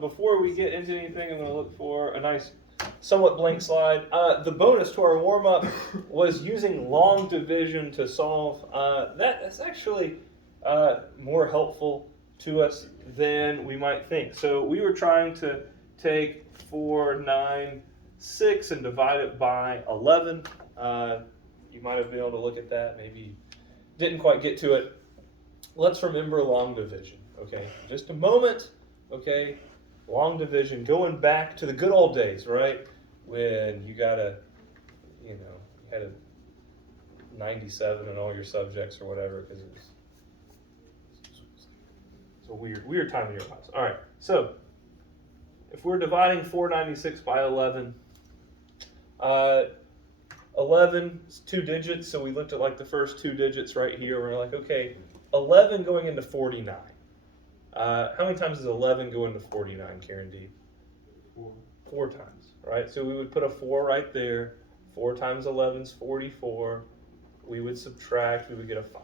Before we get into anything, I'm going to look for a nice, somewhat blank slide. The bonus to our warm-up was using long division to solve. That's actually more helpful to us than we might think. So we were trying to take 496 and divide it by 11. You might have been able to look at that. Maybe you didn't quite get to it. Let's remember long division, okay? Just a moment, okay? Long division, going back to the good old days, right? When you got you had a 97 in all your subjects or whatever, because it's a weird time in your lives. All right, so if we're dividing 496 by 11, 11 is 2 digits, so we looked at like the first 2 digits right here. We're like, okay, 11 going into 49. How many times does 11 go into 49, Karen D? 4 times, right? So we would put a 4 right there. 4 times 11 is 44. We would subtract, we would get a 5.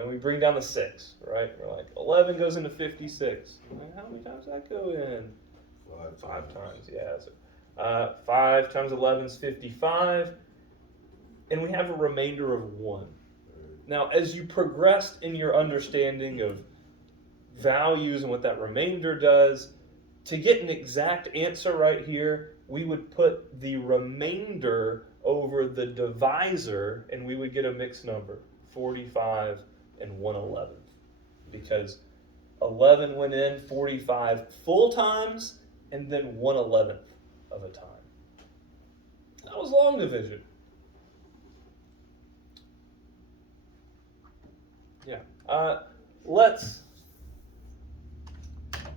And we bring down the 6, right? We're like, 11 goes into 56. How many times does that go in? 5 times, yeah. So, 5 times 11 is 55. And we have a remainder of 1. Now, as you progressed in your understanding of values and what that remainder does, to get an exact answer right here, we would put the remainder over the divisor, and we would get a mixed number, 45 and 1/11. Because 11 went in 45 full times, and then 1/11 of a time. That was long division. Yeah.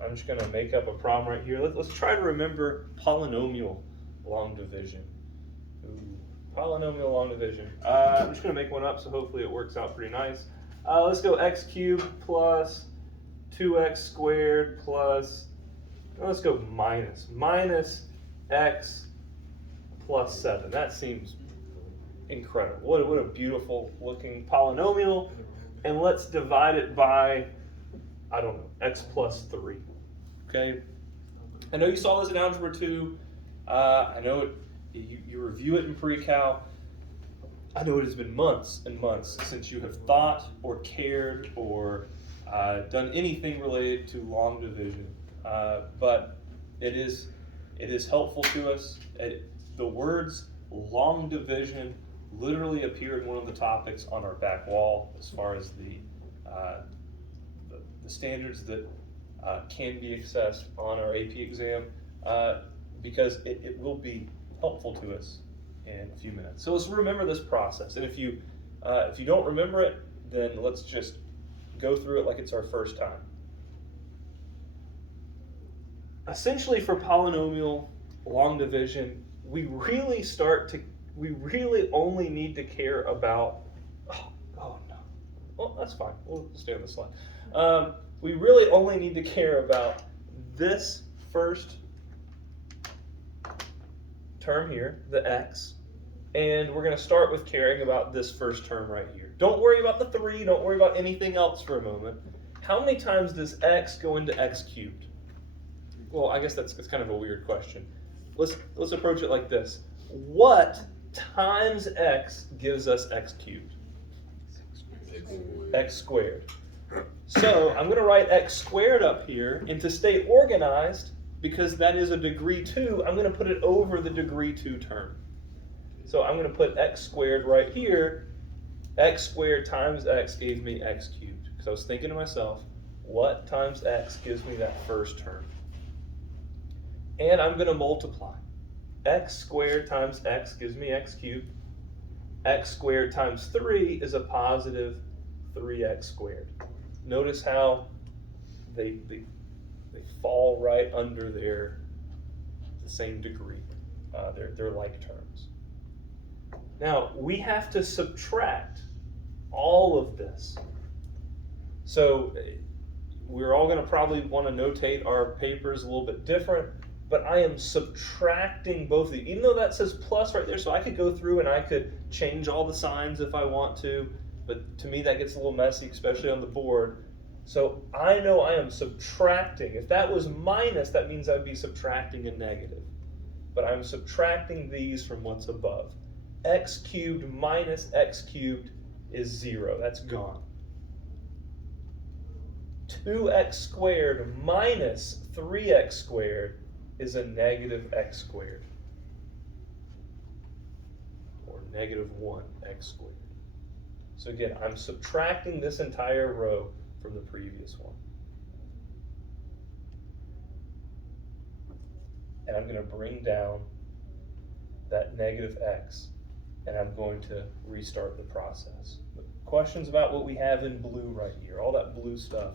I'm just going to make up a problem right here. Let's try to remember polynomial long division. Polynomial long division. I'm just going to make one up, so hopefully it works out pretty nice. Let's go x cubed plus 2x squared plus, let's go minus x plus 7. That seems incredible. What a beautiful looking polynomial. And let's divide it by, I don't know, x plus 3. Okay? I know you saw this in Algebra 2. I know you review it in pre-cal. I know it has been months and months since you have thought or cared or done anything related to long division. But it is helpful to us. The words long division literally appear in one of the topics on our back wall as far as the standards that can be accessed on our AP exam, because it will be helpful to us in a few minutes. So let's remember this process, and if you don't remember it, then let's just go through it like it's our first time. Essentially, for polynomial long division, we really only need to care about, oh no, well, that's fine, we'll stay on this slide. We really only need to care about this first term here, the x, and we're going to start with caring about this first term right here. Don't worry about the 3, don't worry about anything else for a moment. How many times does x go into x cubed? Well, I guess it's kind of a weird question. Let's approach it like this. What times x gives us x cubed? X squared. So I'm going to write x squared up here, and to stay organized, because that is a degree 2, I'm going to put it over the degree 2 term. So I'm going to put x squared right here. X squared times x gave me x cubed. Because I was thinking to myself, what times x gives me that first term? And I'm going to multiply. X squared times x gives me x cubed. X squared times 3 is a positive 3x squared. Notice how they fall right under the same degree. They're like terms. Now, we have to subtract all of this. So we're all going to probably want to notate our papers a little bit different, but I am subtracting both of these, even though that says plus right there, so I could go through and I could change all the signs if I want to, but to me that gets a little messy, especially on the board. So I know I am subtracting. If that was minus, that means I'd be subtracting a negative. But I'm subtracting these from what's above. X cubed minus x cubed is 0. That's gone. 2x squared minus 3x squared is a negative x squared. Or negative 1x squared. So again, I'm subtracting this entire row from the previous one. And I'm going to bring down that negative x, and I'm going to restart the process. Questions about what we have in blue right here, all that blue stuff?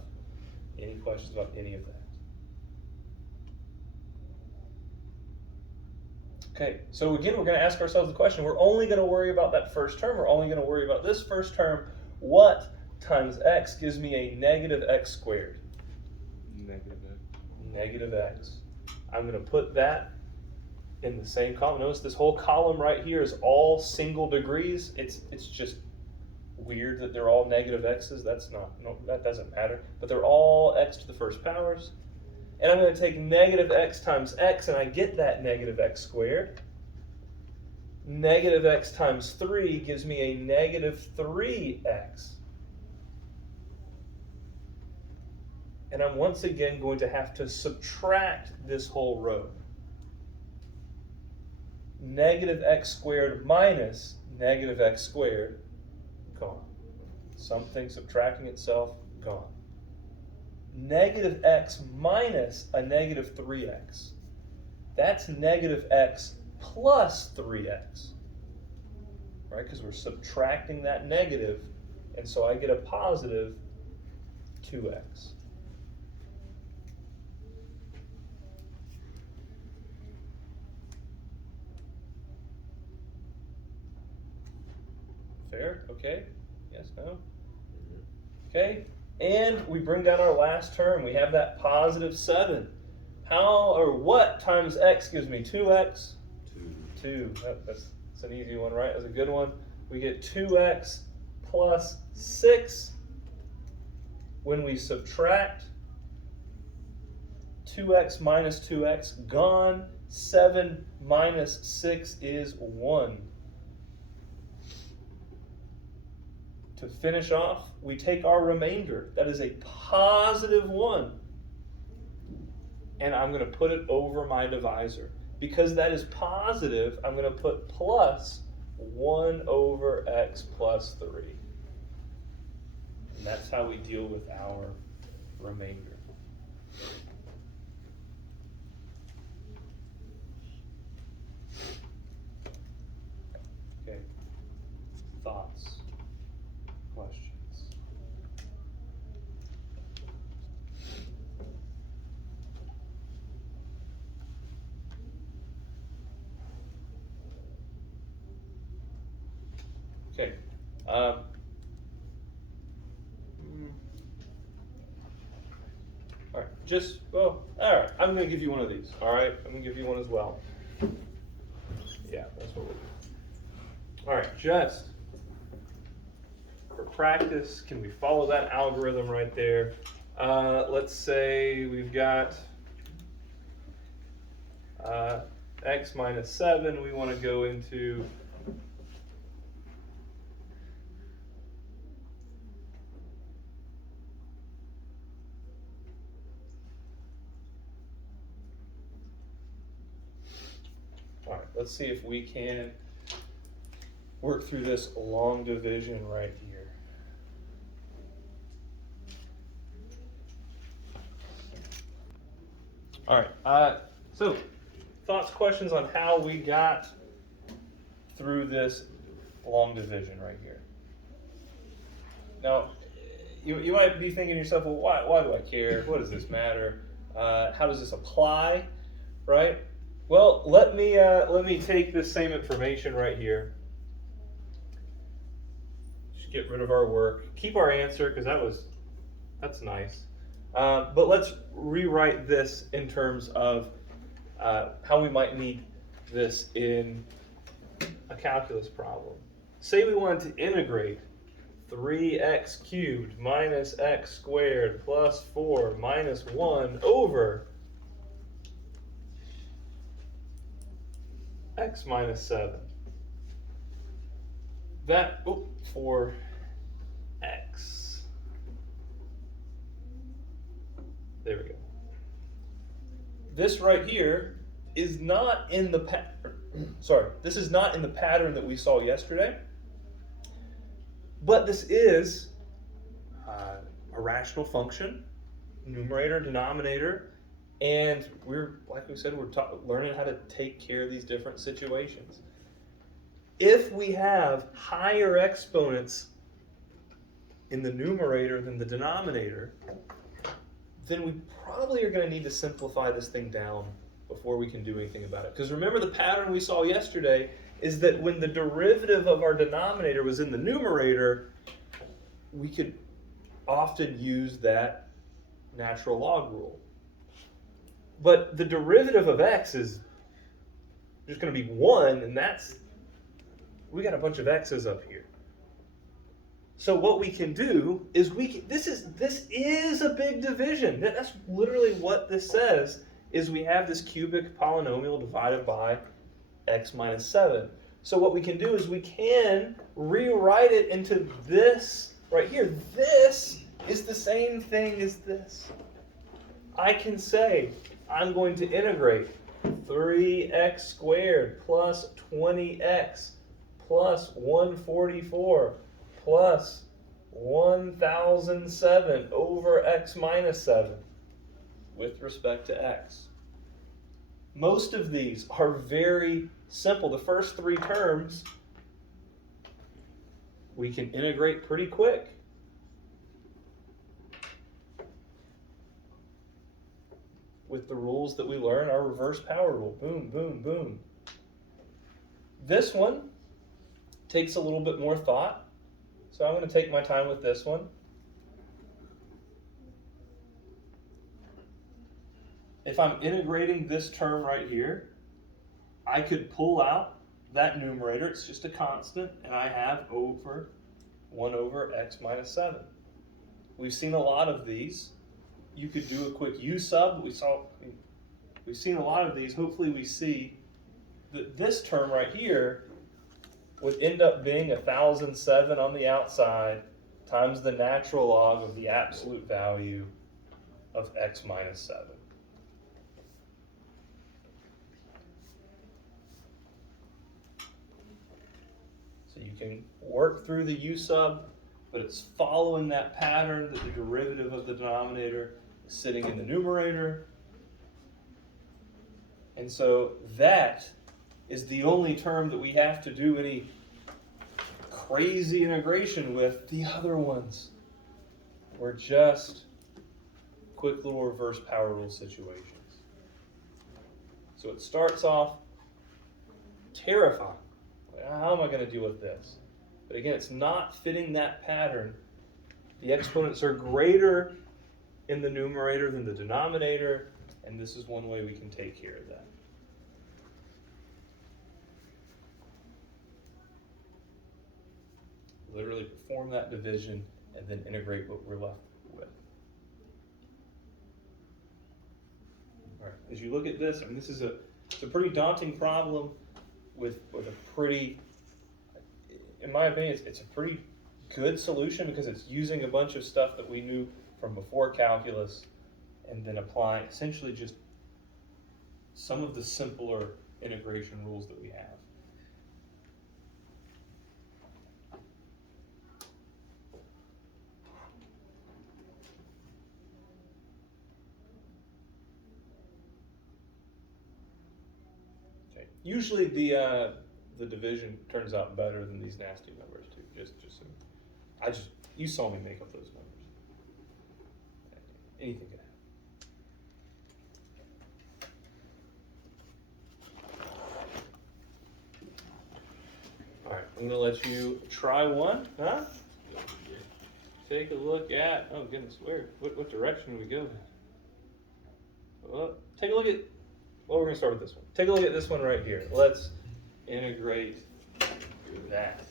Any questions about any of that? Okay, so again, we're going to ask ourselves the question, we're only going to worry about that first term, we're only going to worry about this first term. What times x gives me a negative x squared? Negative x. Negative x. I'm going to put that in the same column. Notice this whole column right here is all single degrees. It's just weird that they're all negative x's. That doesn't matter. But they're all x to the first powers. And I'm going to take negative x times x, and I get that negative x squared. Negative x times 3 gives me a negative 3x. And I'm once again going to have to subtract this whole row. Negative x squared minus negative x squared, gone. Something subtracting itself, gone. Negative x minus a negative 3x. That's negative x plus 3x. Right? Because we're subtracting that negative, and so I get a positive 2x. Fair? Okay? Yes, no? Okay? And we bring down our last term. We have that positive 7. How or what times x gives me 2x? 2. That's an easy one, right? That's a good one. We get 2x plus 6. When we subtract 2x minus 2x, gone. 7 minus 6 is 1. To finish off, we take our remainder. That is a positive 1. And I'm going to put it over my divisor. Because that is positive, I'm going to put plus 1 over x plus 3. And that's how we deal with our remainder. Okay. Thoughts? Questions? Okay. All right. All right. I'm going to give you one of these. All right. I'm going to give you one as well. Yeah, that's what we'll do. All right. Just for practice, can we follow that algorithm right there? Let's say we've got x minus 7. We want to go into all right, let's see if we can work through this long division right here. All right, so thoughts, questions on how we got through this long division right here? Now, you might be thinking to yourself, well, why do I care? What does this matter? How does this apply, right? Well, let me take this same information right here. Just get rid of our work. Keep our answer, because that's nice. But let's rewrite this in terms of how we might need this in a calculus problem. Say we wanted to integrate 3x cubed minus x squared plus 4 minus 1 over x minus 7. That, for x. There we go. This right here is not in the this is not in the pattern that we saw yesterday, but this is a rational function, numerator, denominator, and like we said, we're learning how to take care of these different situations. If we have higher exponents in the numerator than the denominator, then we probably are going to need to simplify this thing down before we can do anything about it. Because remember, the pattern we saw yesterday is that when the derivative of our denominator was in the numerator, we could often use that natural log rule. But the derivative of x is just going to be 1, and we got a bunch of x's up here. So what we can do is this is a big division. That's literally what this says, is we have this cubic polynomial divided by x minus 7. So what we can do is we can rewrite it into this right here. This is the same thing as this. I can say I'm going to integrate 3x squared plus 20x plus 144 plus 1007 over x minus 7 with respect to x. Most of these are very simple. The first 3 terms we can integrate pretty quick. With the rules that we learn, our reverse power rule. Boom, boom, boom. This one takes a little bit more thought, so I'm going to take my time with this one. If I'm integrating this term right here, I could pull out that numerator. It's just a constant, and I have 1 over x minus 7. We've seen a lot of these. You could do a quick u sub. We've seen a lot of these. Hopefully we see that this term right here would end up being 1007 on the outside times the natural log of the absolute value of x minus 7. So you can work through the u sub, but it's following that pattern that the derivative of the denominator is sitting in the numerator. And so that is the only term that we have to do any crazy integration with. The other ones were just quick little reverse power rule situations. So it starts off terrifying. How am I going to deal with this? But again, it's not fitting that pattern. The exponents are greater in the numerator than the denominator, and this is one way we can take care of that. Literally perform that division and then integrate what we're left with. All right, as you look at this, I mean, it's a pretty daunting problem with a pretty, in my opinion, it's a pretty good solution because it's using a bunch of stuff that we knew from before calculus and then applying essentially just some of the simpler integration rules that we have. Okay. Usually the division turns out better than these nasty numbers too. You saw me make up those numbers. Anything can happen. All right, I'm gonna let you try one, huh? Take a look at, oh goodness, what direction do we go? Well, take a look at, well, we're gonna start with this one. Take a look at this one right here. Let's integrate that.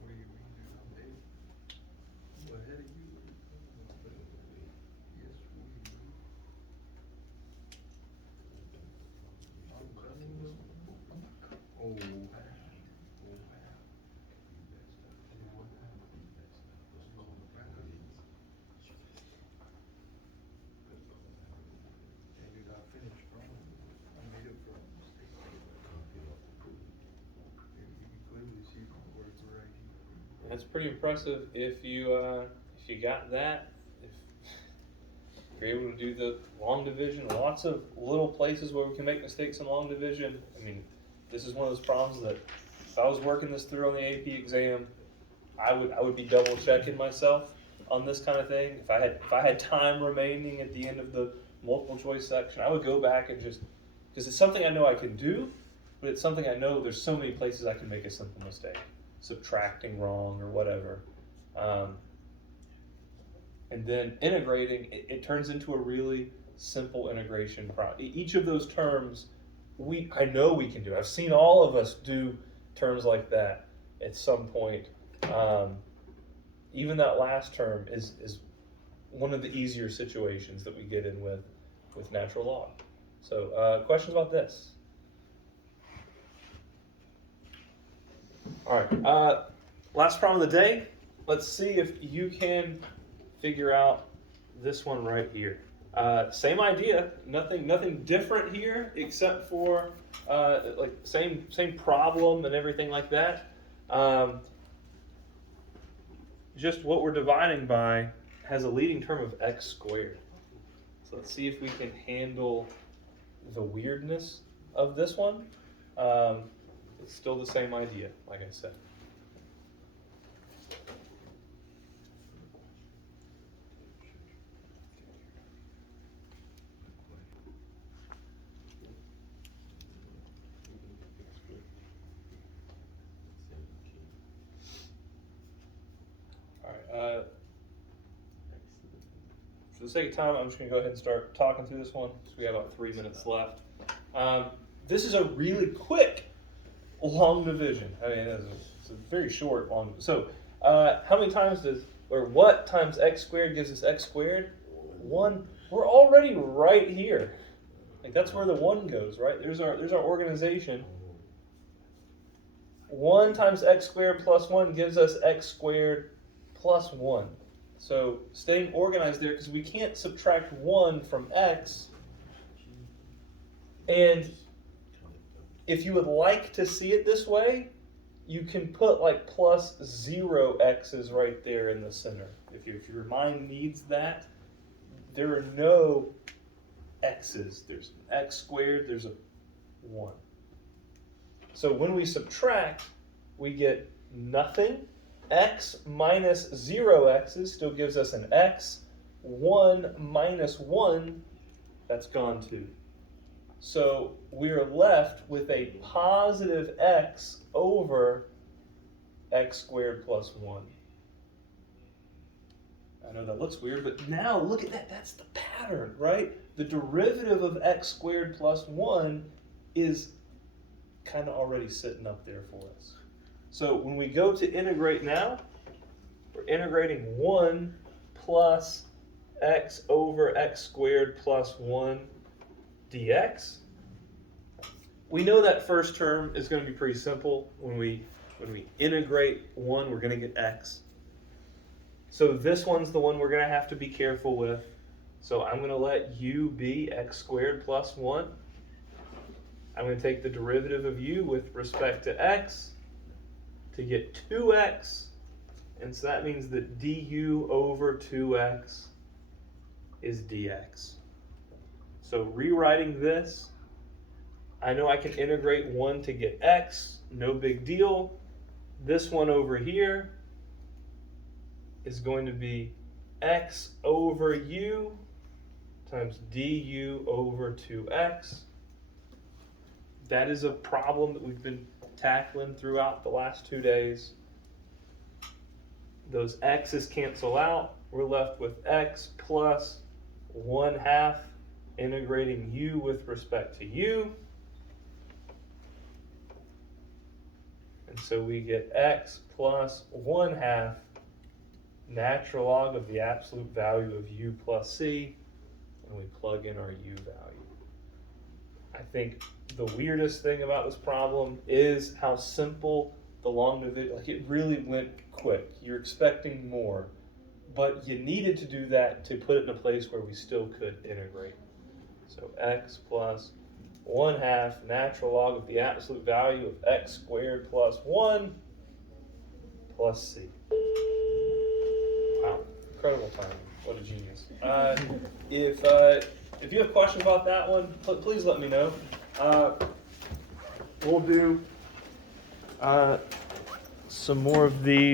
What are you reading on, Dave? What ahead of you? Yes, we. I'm coming up. Oh, wow. Oh, wow. And what happened? And did I finish strong? I made it from mistake. You can clearly see the words right here. That's pretty impressive if you got that. If you're able to do the long division, lots of little places where we can make mistakes in long division. I mean, this is one of those problems that if I was working this through on the AP exam, I would be double checking myself on this kind of thing. If I had time remaining at the end of the multiple choice section, I would go back and just, because it's something I know I can do, but it's something I know there's so many places I can make a simple mistake, subtracting wrong or whatever. And then integrating, it turns into a really simple integration problem. Each of those terms, I know we can do. I've seen all of us do terms like that at some point. Even that last term is one of the easier situations that we get in with natural log. So questions about this? All right, last problem of the day. Let's see if you can figure out this one right here. Same idea, nothing different here except for like same problem and everything like that. Just what we're dividing by has a leading term of x squared. So let's see if we can handle the weirdness of this one. It's still the same idea, like I said. Alright, for the sake of time, I'm just going to go ahead and start talking through this one, because we have about 3 minutes left. This is a really quick long division. I mean, it's a very short long. So, how many times what times x squared gives us x squared? 1. We're already right here. Like, that's where the 1 goes, right? There's our organization. 1 times x squared plus 1 gives us x squared plus 1. So staying organized there, because we can't subtract 1 from x. And if you would like to see it this way, you can put like plus 0 x's right there in the center. If your mind needs that, there are no x's. There's x squared, there's a 1. So when we subtract, we get nothing. X minus 0 x's still gives us an x. 1 minus 1, that's gone too. So we're left with a positive x over x squared plus 1. I know that looks weird, but now look at that. That's the pattern, right? The derivative of x squared plus 1 is kind of already sitting up there for us. So when we go to integrate now, we're integrating 1 plus x over x squared plus 1. dx. We know that first term is going to be pretty simple. When we integrate 1, we're going to get x. So this one's the one we're going to have to be careful with. So I'm going to let u be x squared plus 1. I'm going to take the derivative of u with respect to x to get 2x. And so that means that du over 2x is dx. So rewriting this, I know I can integrate 1 to get x, no big deal. This one over here is going to be x over u times du over 2x. That is a problem that we've been tackling throughout the last 2 days. Those x's cancel out. We're left with x plus 1/2 integrating u with respect to u. And so we get x plus 1/2 natural log of the absolute value of u plus c, and we plug in our u value. I think the weirdest thing about this problem is how simple the long division, like it really went quick. You're expecting more, but you needed to do that to put it in a place where we still could integrate. So x plus 1/2 natural log of the absolute value of x squared plus 1 plus c. Wow, incredible timing. What a genius. If you have questions about that one, please let me know. We'll do some more of these.